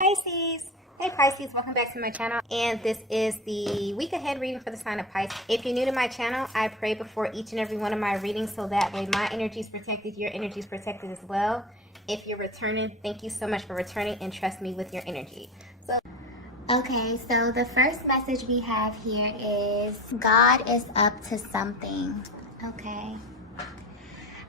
Pisces. Hey Pisces, welcome back to my channel, and this is the week ahead reading for the sign of Pisces. If you're new to my channel, I pray before each and every one of my readings so that way my energy is protected, your energy is protected as well. If you're returning, thank you so much for returning and trust me with your energy. Okay, so the first message we have here is God is up to something. Okay.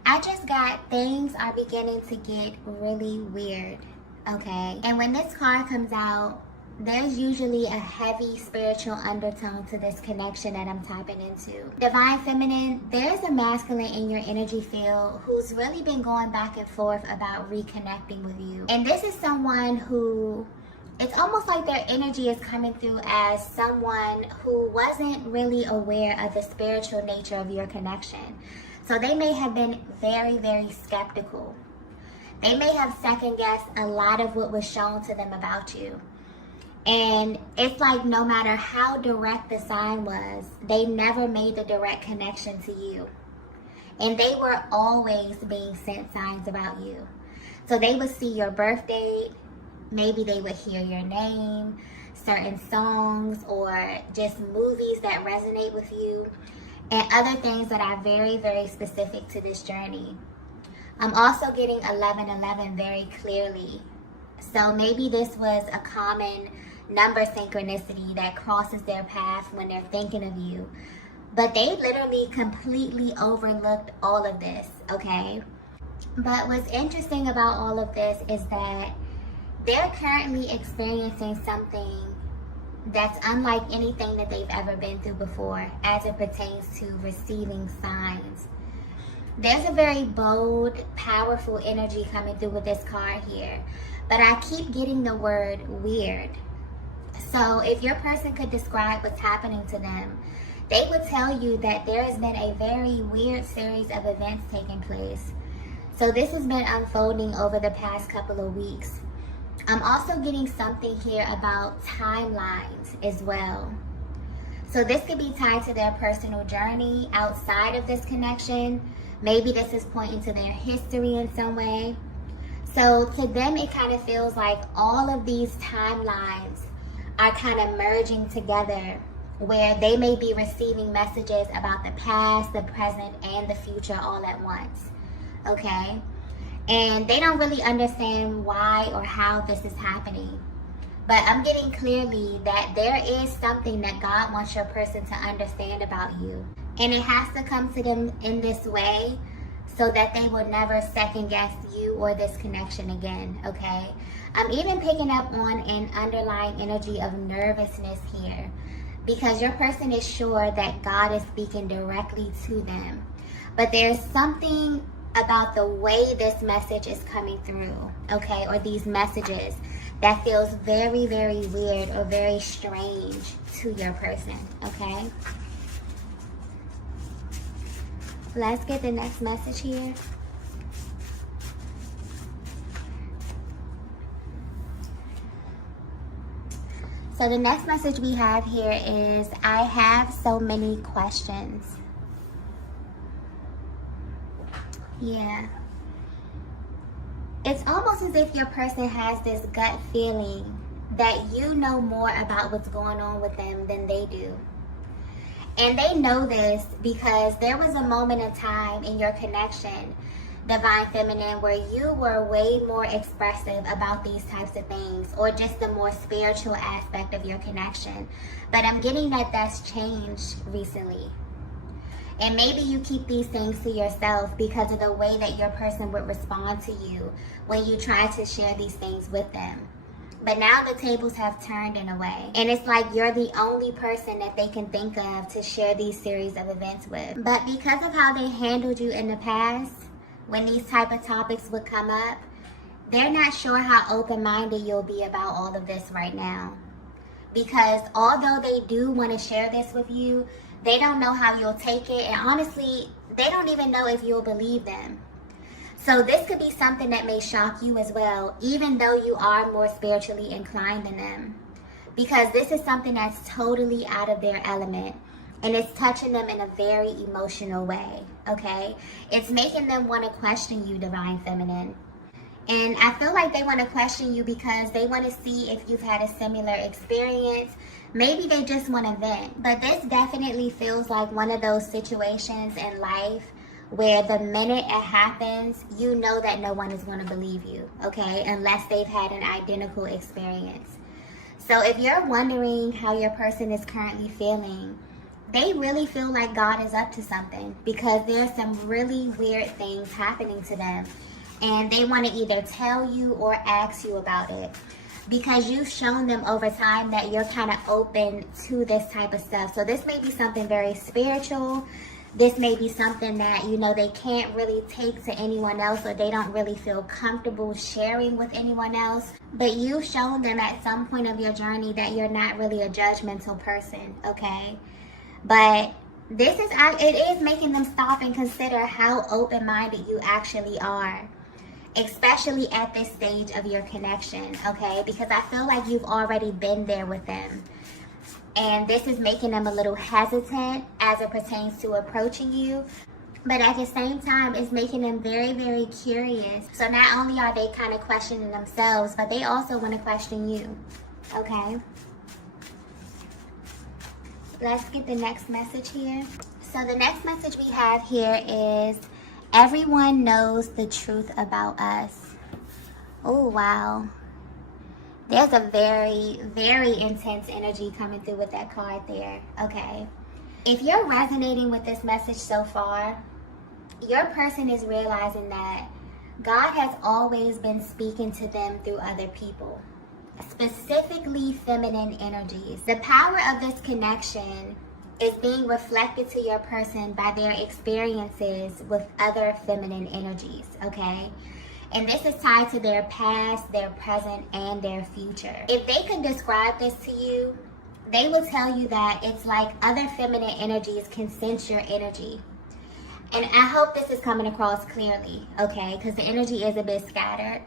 I just got things are beginning to get really weird. Okay, and when this card comes out, there's usually a heavy spiritual undertone to this connection that I'm tapping into. Divine Feminine, there's a masculine in your energy field who's really been going back and forth about reconnecting with you. And this is someone who, it's almost like their energy is coming through as someone who wasn't really aware of the spiritual nature of your connection. So they may have been very, very skeptical. They may have second-guessed a lot of what was shown to them about you. And it's like no matter how direct the sign was, they never made the direct connection to you. And they were always being sent signs about you. So they would see your birth date, maybe they would hear your name, certain songs, or just movies that resonate with you, and other things that are very, very specific to this journey. I'm also getting 1111 very clearly. So maybe this was a common number synchronicity that crosses their path when they're thinking of you. But they literally completely overlooked all of this, okay? But what's interesting about all of this is that they're currently experiencing something that's unlike anything that they've ever been through before as it pertains to receiving signs. There's a very bold, powerful energy coming through with this card here. But I keep getting the word weird. So if your person could describe what's happening to them, they would tell you that there has been a very weird series of events taking place. So this has been unfolding over the past couple of weeks. I'm also getting something here about timelines as well. So this could be tied to their personal journey outside of this connection. Maybe this is pointing to their history in some way. So to them, it kind of feels like all of these timelines are kind of merging together, where they may be receiving messages about the past, the present, and the future all at once. Okay? And they don't really understand why or how this is happening. But I'm getting clearly that there is something that God wants your person to understand about you. And it has to come to them in this way so that they will never second guess you or this connection again, okay? I'm even picking up on an underlying energy of nervousness here because your person is sure that God is speaking directly to them. But there's something about the way this message is coming through, okay, or these messages that feels very, very weird or very strange to your person, okay? Let's get the next message here. So the next message we have here is, I have so many questions. Yeah. It's almost as if your person has this gut feeling that you know more about what's going on with them than they do. And they know this because there was a moment in time in your connection, Divine Feminine, where you were way more expressive about these types of things, or just the more spiritual aspect of your connection. But I'm getting that that's changed recently. And maybe you keep these things to yourself because of the way that your person would respond to you when you try to share these things with them. But now the tables have turned in a way. And it's like you're the only person that they can think of to share these series of events with. But because of how they handled you in the past, when these type of topics would come up, they're not sure how open-minded you'll be about all of this right now. Because although they do want to share this with you, they don't know how you'll take it. And honestly, they don't even know if you'll believe them. So this could be something that may shock you as well, even though you are more spiritually inclined than them. Because this is something that's totally out of their element. And it's touching them in a very emotional way, okay? It's making them want to question you, Divine Feminine. And I feel like they want to question you because they want to see if you've had a similar experience. Maybe they just want to vent. But this definitely feels like one of those situations in life where the minute it happens, you know that no one is going to believe you, okay? Unless they've had an identical experience. So if you're wondering how your person is currently feeling, they really feel like God is up to something because there's some really weird things happening to them. And they want to either tell you or ask you about it because you've shown them over time that you're kind of open to this type of stuff. So this may be something very spiritual. This may be something that, you know, they can't really take to anyone else, or they don't really feel comfortable sharing with anyone else. But you've shown them at some point of your journey that you're not really a judgmental person, okay? But it is making them stop and consider how open-minded you actually are, especially at this stage of your connection, okay? Because I feel like you've already been there with them. And this is making them a little hesitant as it pertains to approaching you. But at the same time, it's making them very, very curious. So not only are they kind of questioning themselves, but they also want to question you, okay? Let's get the next message here. So the next message we have here is, everyone knows the truth about us. Oh, wow. There's a very, very intense energy coming through with that card there, okay? If you're resonating with this message so far, your person is realizing that God has always been speaking to them through other people, specifically feminine energies. The power of this connection is being reflected to your person by their experiences with other feminine energies, okay? And this is tied to their past, their present, and their future. If they could describe this to you, they will tell you that it's like other feminine energies can sense your energy. And I hope this is coming across clearly, okay? Because the energy is a bit scattered.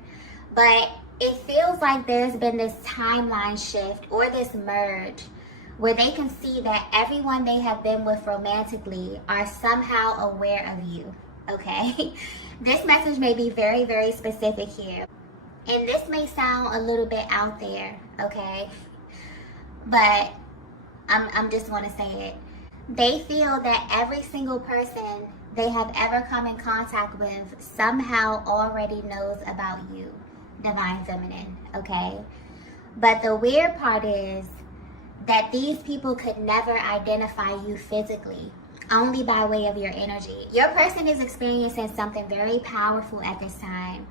But it feels like there's been this timeline shift or this merge where they can see that everyone they have been with romantically are somehow aware of you, okay? This message may be very, very specific here. And this may sound a little bit out there, okay? But I'm just want to say it. They feel that every single person they have ever come in contact with somehow already knows about you, Divine Feminine, okay? But the weird part is that these people could never identify you physically, only by way of your energy. Your person is experiencing something very powerful at this time.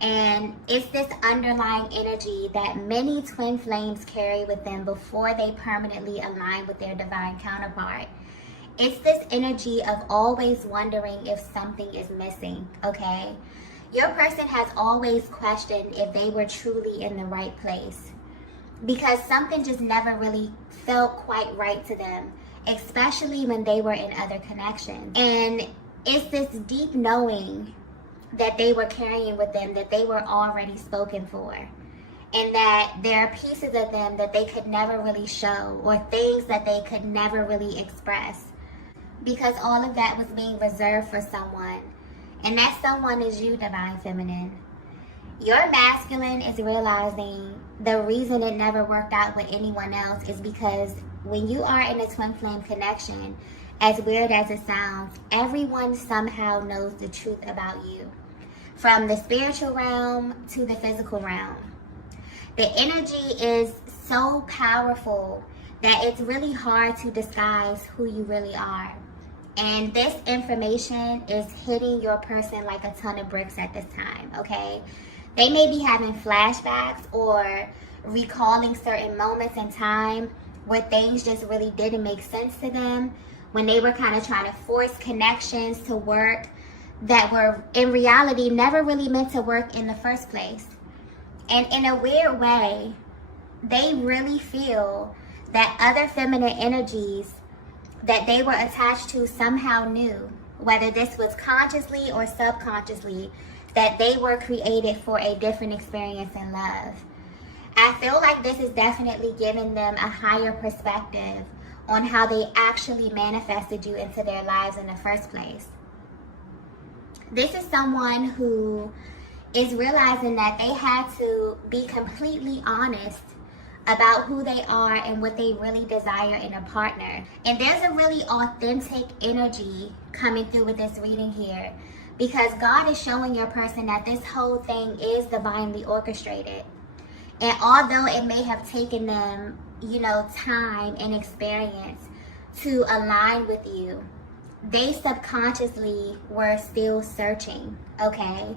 And it's this underlying energy that many twin flames carry with them before they permanently align with their divine counterpart. It's this energy of always wondering if something is missing, okay? Your person has always questioned if they were truly in the right place, because something just never really felt quite right to them, especially when they were in other connections. And it's this deep knowing that they were carrying with them, that they were already spoken for, and that there are pieces of them that they could never really show, or things that they could never really express, because all of that was being reserved for someone. And that someone is you, Divine Feminine. Your masculine is realizing the reason it never worked out with anyone else is because when you are in a twin flame connection, as weird as it sounds, everyone somehow knows the truth about you, from the spiritual realm to the physical realm. The energy is so powerful that it's really hard to disguise who you really are. And this information is hitting your person like a ton of bricks at this time, okay? They may be having flashbacks or recalling certain moments in time where things just really didn't make sense to them, when they were kind of trying to force connections to work that were in reality never really meant to work in the first place. And in a weird way, they really feel that other feminine energies that they were attached to somehow knew, whether this was consciously or subconsciously, that they were created for a different experience in love. I feel like this is definitely giving them a higher perspective on how they actually manifested you into their lives in the first place. This is someone who is realizing that they had to be completely honest about who they are and what they really desire in a partner. And there's a really authentic energy coming through with this reading here, because God is showing your person that this whole thing is divinely orchestrated. And although it may have taken them, time and experience to align with you, they subconsciously were still searching, okay?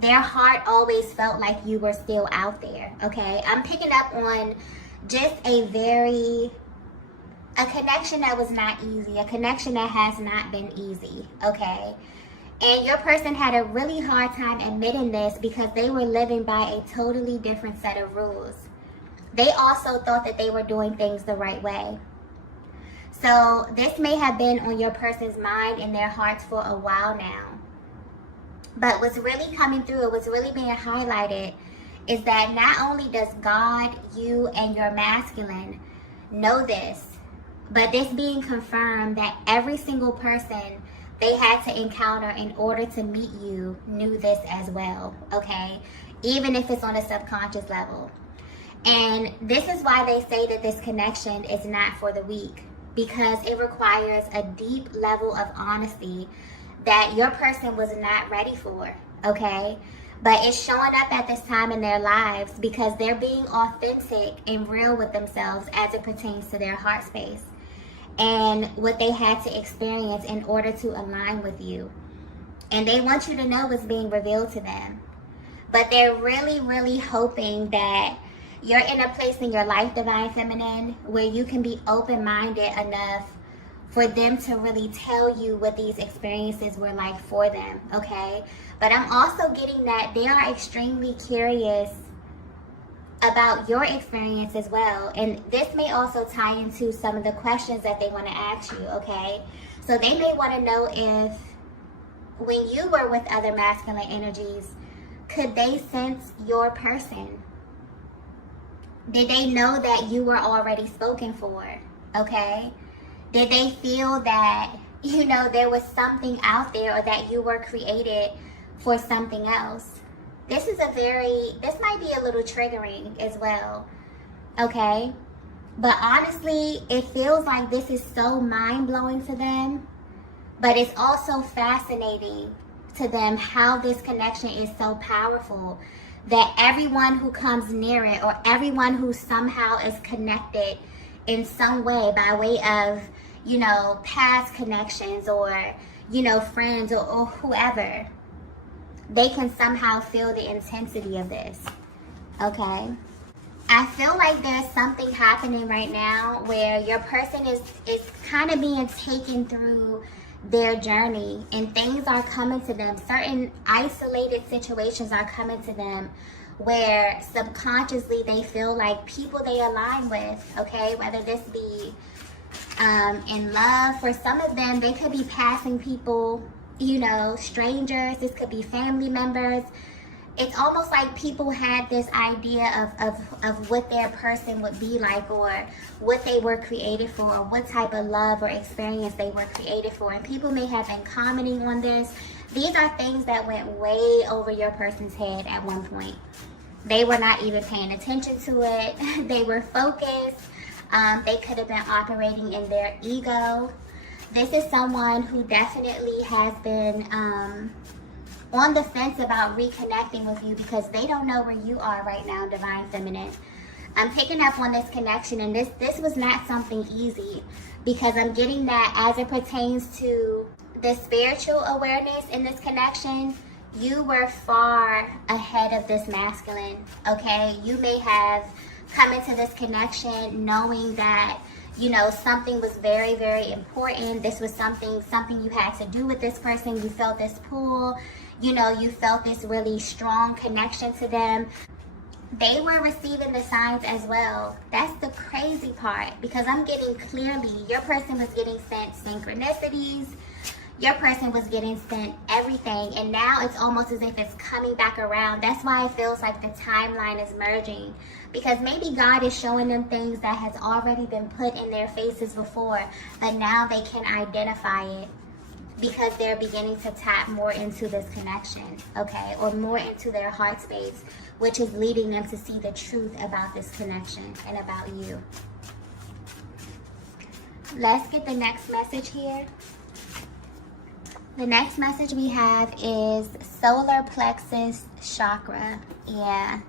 Their heart always felt like you were still out there, okay? I'm picking up on just a connection that was not easy, a connection that has not been easy, okay? And your person had a really hard time admitting this because they were living by a totally different set of rules. They also thought that they were doing things the right way. So this may have been on your person's mind and their hearts for a while now. But what's really coming through, what's really being highlighted, is that not only does God, you, and your masculine know this, but this being confirmed that every single person they had to encounter in order to meet you knew this as well, okay? Even if it's on a subconscious level. And this is why they say that this connection is not for the weak, because it requires a deep level of honesty that your person was not ready for, okay? But it's showing up at this time in their lives because they're being authentic and real with themselves as it pertains to their heart space and what they had to experience in order to align with you. And they want you to know what's being revealed to them. But they're really, really hoping that you're in a place in your life, Divine Feminine, where you can be open-minded enough for them to really tell you what these experiences were like for them, okay? But I'm also getting that they are extremely curious about your experience as well. And this may also tie into some of the questions that they want to ask you, okay? So they may want to know if when you were with other masculine energies, could they sense your person? Did they know that you were already spoken for, okay? Did they feel that, there was something out there or that you were created for something else? This might be a little triggering as well, okay? But honestly, it feels like this is so mind-blowing to them, but it's also fascinating to them how this connection is so powerful that everyone who comes near it or everyone who somehow is connected in some way by way of, past connections or, friends or whoever, they can somehow feel the intensity of this, okay? I feel like there's something happening right now where your person is kind of being taken through their journey and things are coming to them. Certain isolated situations are coming to them where subconsciously they feel like people they align with, okay? Whether this be in love. For some of them, they could be passing people, strangers. This could be family members. It's almost like people had this idea of what their person would be like or what they were created for or what type of love or experience they were created for. And people may have been commenting on this. These are things that went way over your person's head at one point. They were not even paying attention to it. They were focused. They could have been operating in their ego. This is someone who definitely has been on the fence about reconnecting with you because they don't know where you are right now, Divine Feminine. I'm picking up on this connection, and this was not something easy because I'm getting that as it pertains to the spiritual awareness in this connection, you were far ahead of this masculine, okay? You may have come into this connection knowing that, something was very, very important. This was something you had to do with this person. You felt this pull. You felt this really strong connection to them. They were receiving the signs as well. That's the crazy part because I'm getting clearly your person was getting sent synchronicities. Your person was getting sent everything. And now it's almost as if it's coming back around. That's why it feels like the timeline is merging. Because maybe God is showing them things that has already been put in their faces before. But now they can identify it. because they're beginning to tap more into this connection, okay, or more into their heart space, which is leading them to see the truth about this connection and about you. Let's get the next message here. The next message we have is solar plexus chakra. Yeah.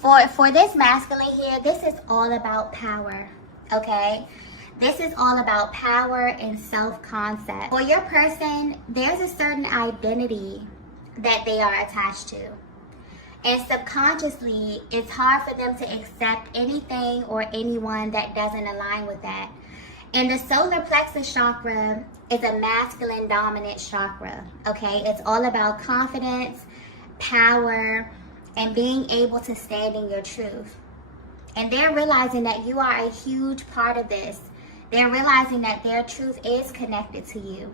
For this masculine here, this is all about power, okay? This is all about power and self-concept. For your person, there's a certain identity that they are attached to. And subconsciously, it's hard for them to accept anything or anyone that doesn't align with that. And the solar plexus chakra is a masculine dominant chakra, okay? It's all about confidence, power, and being able to stand in your truth. And they're realizing that you are a huge part of this. They're realizing that their truth is connected to you.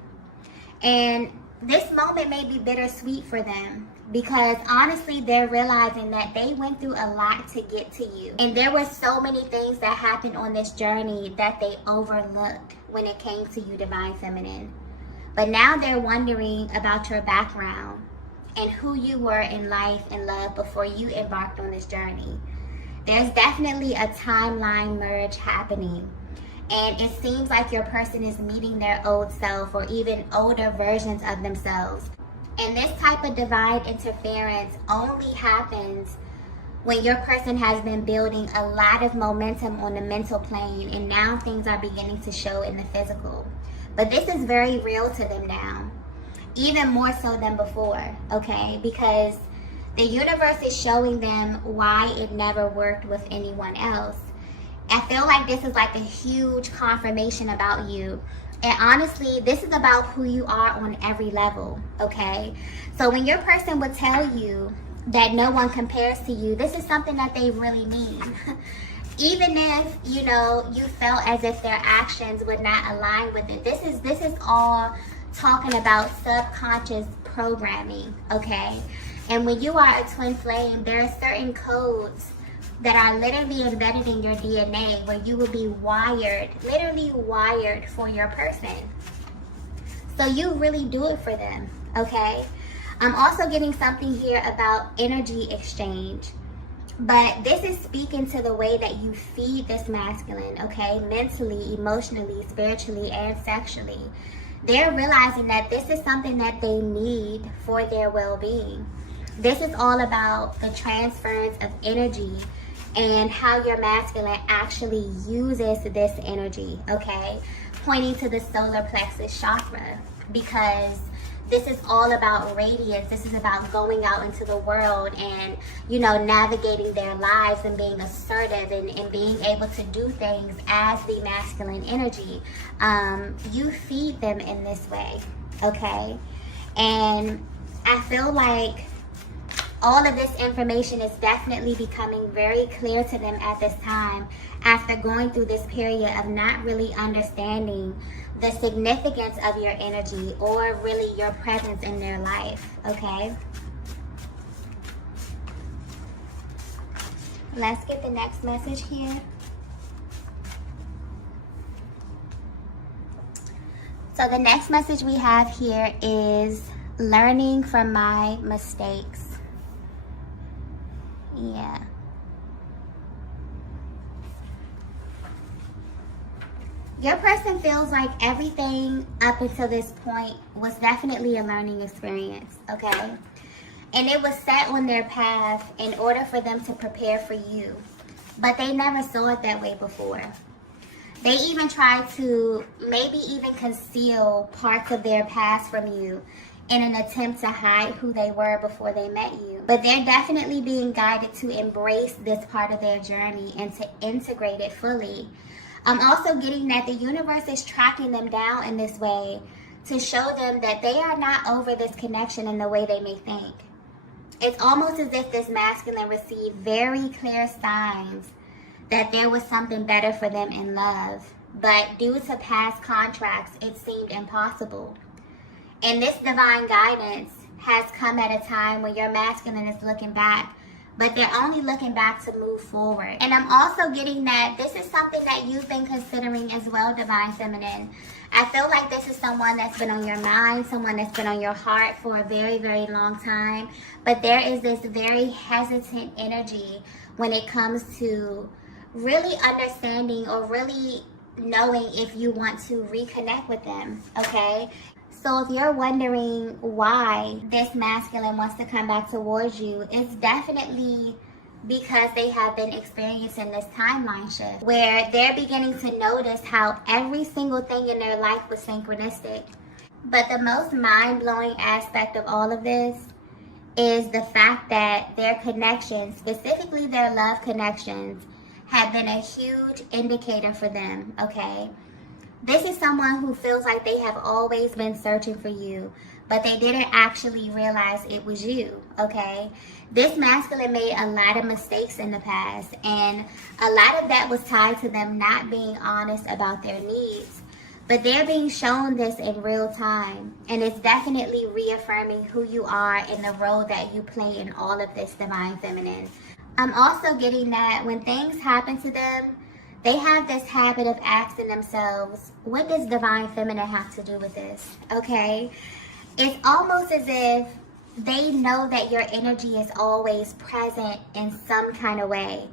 And this moment may be bittersweet for them because honestly, they're realizing that they went through a lot to get to you. And there were so many things that happened on this journey that they overlooked when it came to you, Divine Feminine. But now they're wondering about your background and who you were in life and love before you embarked on this journey. There's definitely a timeline merge happening. And it seems like your person is meeting their old self or even older versions of themselves. And this type of divine interference only happens when your person has been building a lot of momentum on the mental plane and now things are beginning to show in the physical. But this is very real to them now, even more so than before, okay? Because the universe is showing them why it never worked with anyone else. I feel like this is like a huge confirmation about you. And honestly, this is about who you are on every level, okay? So when your person would tell you that no one compares to you, this is something that they really mean. Even if, you know, you felt as if their actions would not align with it. This is all talking about subconscious programming, okay? And when you are a twin flame, there are certain codes that are literally embedded in your DNA where you will be wired, literally wired for your person. So you really do it for them, okay? I'm also getting something here about energy exchange. But this is speaking to the way that you feed this masculine, okay? Mentally, emotionally, spiritually, and sexually. They're realizing that this is something that they need for their well-being. This is all about the transference of energy and how your masculine actually uses this energy, okay? Pointing to the solar plexus chakra, because this is all about radiance. This is about going out into the world and, you know, navigating their lives and being assertive and being able to do things as the masculine energy. You feed them in this way, okay? And I feel like all of this information is definitely becoming very clear to them at this time after going through this period of not really understanding the significance of your energy or really your presence in their life, okay? Let's get the next message here. So the next message we have here is learning from my mistakes. Yeah. Your person feels like everything up until this point was definitely a learning experience, okay? And it was set on their path in order for them to prepare for you. But they never saw it that way before. They even tried to maybe even conceal parts of their past from you in an attempt to hide who they were before they met you. But they're definitely being guided to embrace this part of their journey and to integrate it fully. I'm also getting that the universe is tracking them down in this way to show them that they are not over this connection in the way they may think. It's almost as if this masculine received very clear signs that there was something better for them in love. But due to past contracts, it seemed impossible. And this divine guidance has come at a time when your masculine is looking back, but they're only looking back to move forward. And I'm also getting that this is something that you've been considering as well, Divine Feminine. I feel like this is someone that's been on your mind, someone that's been on your heart for a very, very long time. But there is this very hesitant energy when it comes to really understanding or really knowing if you want to reconnect with them, okay? So if you're wondering why this masculine wants to come back towards you, it's definitely because they have been experiencing this timeline shift where they're beginning to notice how every single thing in their life was synchronistic. But the most mind-blowing aspect of all of this is the fact that their connections, specifically their love connections, have been a huge indicator for them, okay? This is someone who feels like they have always been searching for you, but they didn't actually realize it was you, okay? This masculine made a lot of mistakes in the past, and a lot of that was tied to them not being honest about their needs. But they're being shown this in real time, and it's definitely reaffirming who you are and the role that you play in all of this divine feminine. I'm also getting that when things happen to them, they have this habit of asking themselves, what does divine feminine have to do with this? Okay? It's almost as if they know that your energy is always present in some kind of way,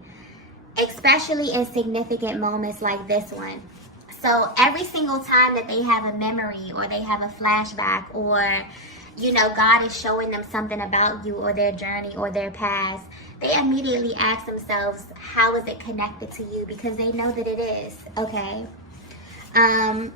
especially in significant moments like this one. So every single time that they have a memory or they have a flashback or, God is showing them something about you or their journey or their past, they immediately ask themselves, how is it connected to you? Because they know that it is, okay?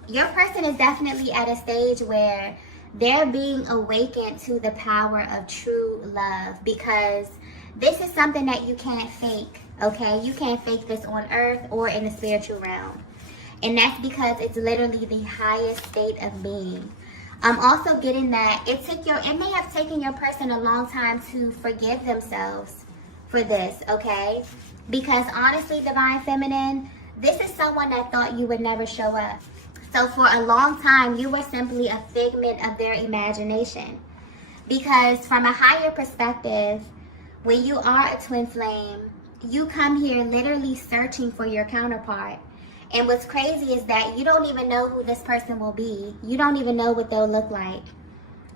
Your person is definitely at a stage where they're being awakened to the power of true love, because this is something that you can't fake, okay? You can't fake this on earth or in the spiritual realm. And that's because it's literally the highest state of being. I'm also getting that it may have taken your person a long time to forgive themselves for this, okay? Because honestly, divine feminine, this is someone that thought you would never show up. So for a long time, you were simply a figment of their imagination. Because from a higher perspective, when you are a twin flame, you come here literally searching for your counterpart. And what's crazy is that you don't even know who this person will be. You don't even know what they'll look like.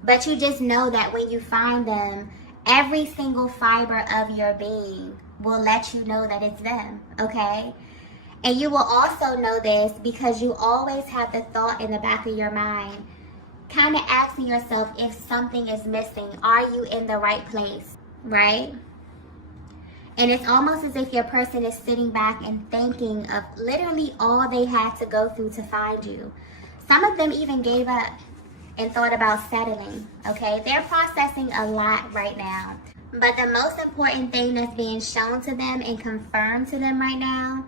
But you just know that when you find them, every single fiber of your being will let you know that it's them, okay? And you will also know this because you always have the thought in the back of your mind, kind of asking yourself if something is missing. Are you in the right place, right? And it's almost as if your person is sitting back and thinking of literally all they had to go through to find you. Some of them even gave up and thought about settling, okay? They're processing a lot right now. But the most important thing that's being shown to them and confirmed to them right now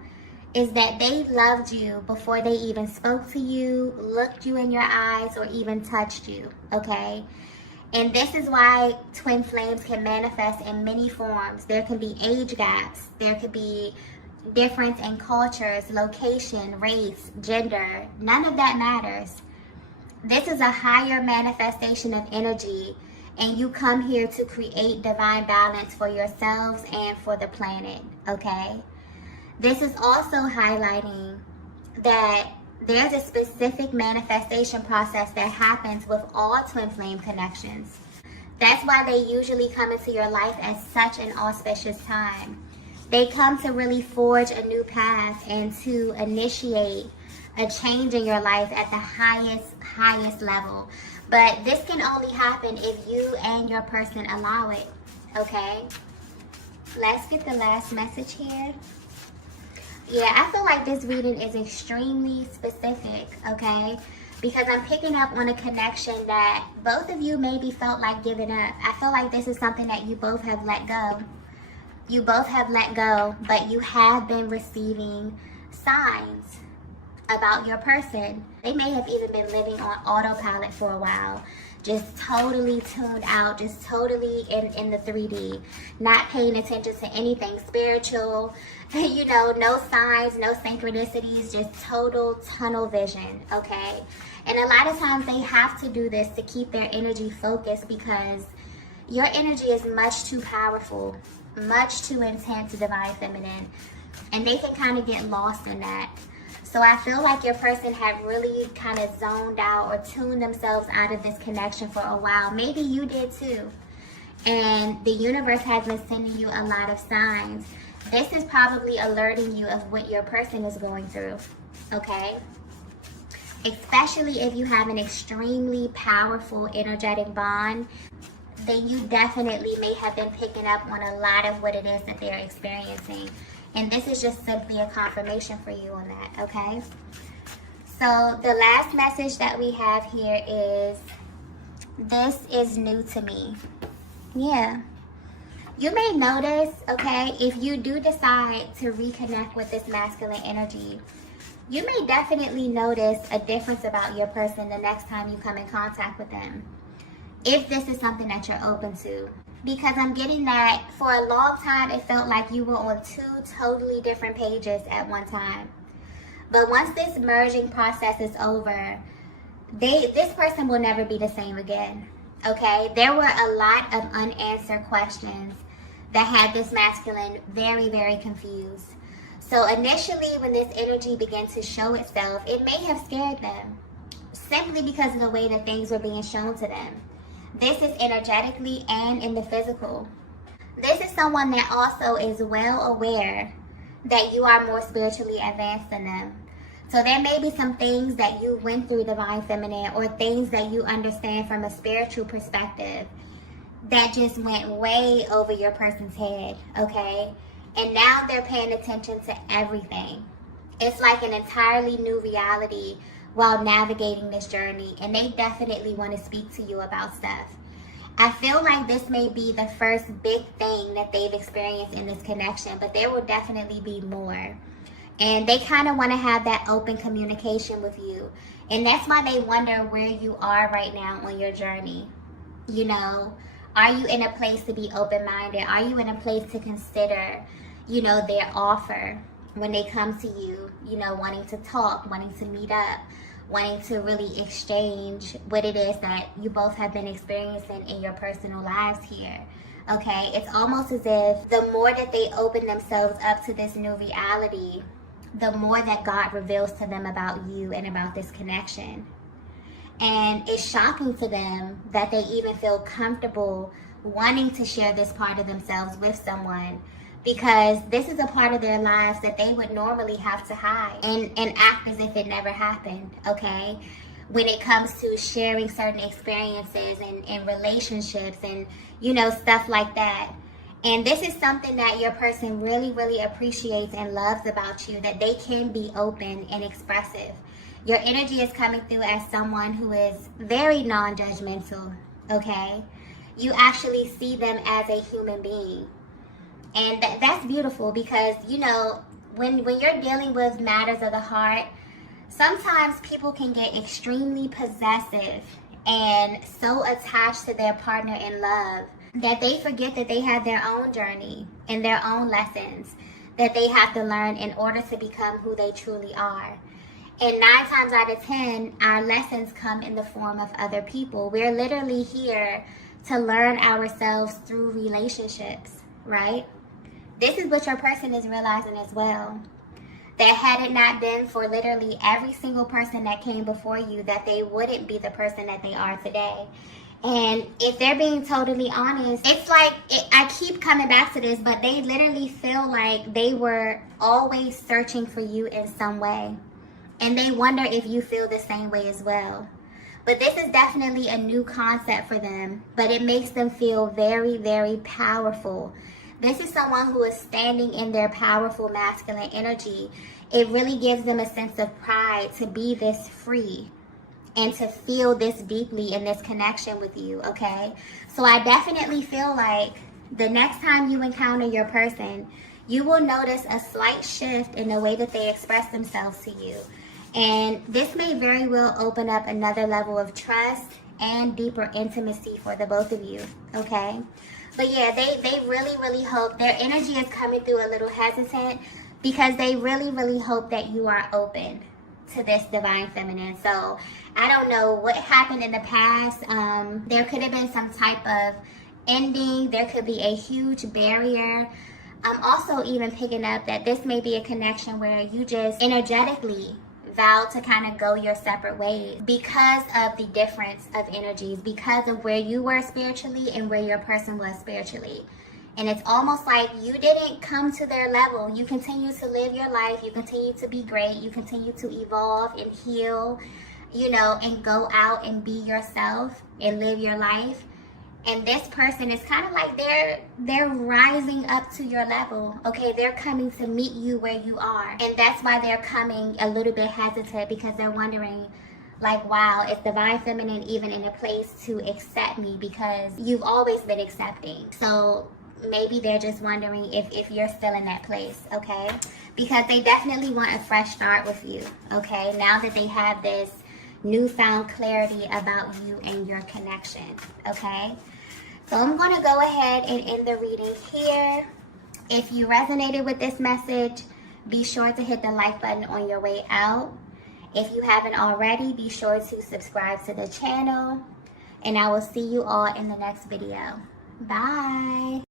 is that they loved you before they even spoke to you, looked you in your eyes, or even touched you, okay? And this is why twin flames can manifest in many forms. There can be age gaps. There could be difference in cultures, location, race, gender. None of that matters. This is a higher manifestation of energy, and you come here to create divine balance for yourselves and for the planet, okay? This is also highlighting that there's a specific manifestation process that happens with all twin flame connections. That's why they usually come into your life at such an auspicious time. They come to really forge a new path and to initiate a change in your life at the highest level. But this can only happen if you and your person allow it, okay? Let's get the last message here. Yeah, I feel like this reading is extremely specific, okay? Because I'm picking up on a connection that both of you maybe felt like giving up. I feel like this is something that you both have let go. You both have let go, but you have been receiving signs about your person. They may have even been living on autopilot for a while, just totally tuned out, just totally in the 3D, not paying attention to anything spiritual, no signs, no synchronicities, just total tunnel vision, okay? And a lot of times they have to do this to keep their energy focused because your energy is much too powerful, much too intense, divine feminine, and they can kind of get lost in that. So I feel like your person had really kind of zoned out or tuned themselves out of this connection for a while. Maybe you did too. And the universe has been sending you a lot of signs. This is probably alerting you of what your person is going through, okay? Especially if you have an extremely powerful energetic bond, then you definitely may have been picking up on a lot of what it is that they're experiencing. And this is just simply a confirmation for you on that, okay? So the last message that we have here is, this is new to me. Yeah. You may notice, okay, if you do decide to reconnect with this masculine energy, you may definitely notice a difference about your person the next time you come in contact with them, if this is something that you're open to. Because I'm getting that for a long time, it felt like you were on two totally different pages at one time. But once this merging process is over, this person will never be the same again, okay? There were a lot of unanswered questions that had this masculine very, very confused. So initially, when this energy began to show itself, it may have scared them, simply because of the way that things were being shown to them. This is energetically and in the physical. This is someone that also is well aware that you are more spiritually advanced than them. So there may be some things that you went through, Divine Feminine, or things that you understand from a spiritual perspective that just went way over your person's head, okay? And now they're paying attention to everything. It's like an entirely new reality while navigating this journey, and they definitely want to speak to you about stuff. I feel like this may be the first big thing that they've experienced in this connection, but there will definitely be more. And they kind of want to have that open communication with you. And that's why they wonder where you are right now on your journey. You know, are you in a place to be open-minded? Are you in a place to consider, you know, their offer when they come to you, you know, wanting to talk, wanting to meet up, wanting to really exchange what it is that you both have been experiencing in your personal lives here, okay? It's almost as if the more that they open themselves up to this new reality, the more that God reveals to them about you and about this connection. And it's shocking to them that they even feel comfortable wanting to share this part of themselves with someone, because this is a part of their lives that they would normally have to hide and act as if it never happened, okay? When it comes to sharing certain experiences and relationships and, you know, stuff like that. And this is something that your person really, really appreciates and loves about you, that they can be open and expressive. Your energy is coming through as someone who is very non-judgmental, okay? You actually see them as a human being. And that's beautiful, because, you know, when you're dealing with matters of the heart, sometimes people can get extremely possessive and so attached to their partner in love that they forget that they have their own journey and their own lessons that they have to learn in order to become who they truly are. And 9 times out of 10, our lessons come in the form of other people. We're literally here to learn ourselves through relationships, right? This is what your person is realizing as well. That had it not been for literally every single person that came before you, that they wouldn't be the person that they are today. And if they're being totally honest, it's like, I keep coming back to this, but they literally feel like they were always searching for you in some way. And they wonder if you feel the same way as well. But this is definitely a new concept for them, but it makes them feel very, very powerful. This is someone who is standing in their powerful masculine energy. It really gives them a sense of pride to be this free and to feel this deeply in this connection with you, okay? So I definitely feel like the next time you encounter your person, you will notice a slight shift in the way that they express themselves to you. And this may very well open up another level of trust and deeper intimacy for the both of you, okay? But yeah, they really, really hope, their energy is coming through a little hesitant, because they really, really hope that you are open to this Divine Feminine. So I don't know what happened in the past. There could have been some type of ending. There could be a huge barrier. I'm also even picking up that this may be a connection where you just energetically vow to kind of go your separate ways because of the difference of energies, because of where you were spiritually and where your person was spiritually. And it's almost like you didn't come to their level. You continue to live your life. You continue to be great. You continue to evolve and heal, you know, and go out and be yourself and live your life. And this person is kind of like they're rising up to your level. Okay, they're coming to meet you where you are. And that's why they're coming a little bit hesitant, because they're wondering, like, wow, is Divine Feminine even in a place to accept me? Because you've always been accepting. So maybe they're just wondering if you're still in that place, okay? Because they definitely want a fresh start with you, okay? Now that they have this newfound clarity about you and your connection, okay? So I'm going to go ahead and end the reading here. If you resonated with this message, be sure to hit the like button on your way out. If you haven't already, be sure to subscribe to the channel. And I will see you all in the next video. Bye.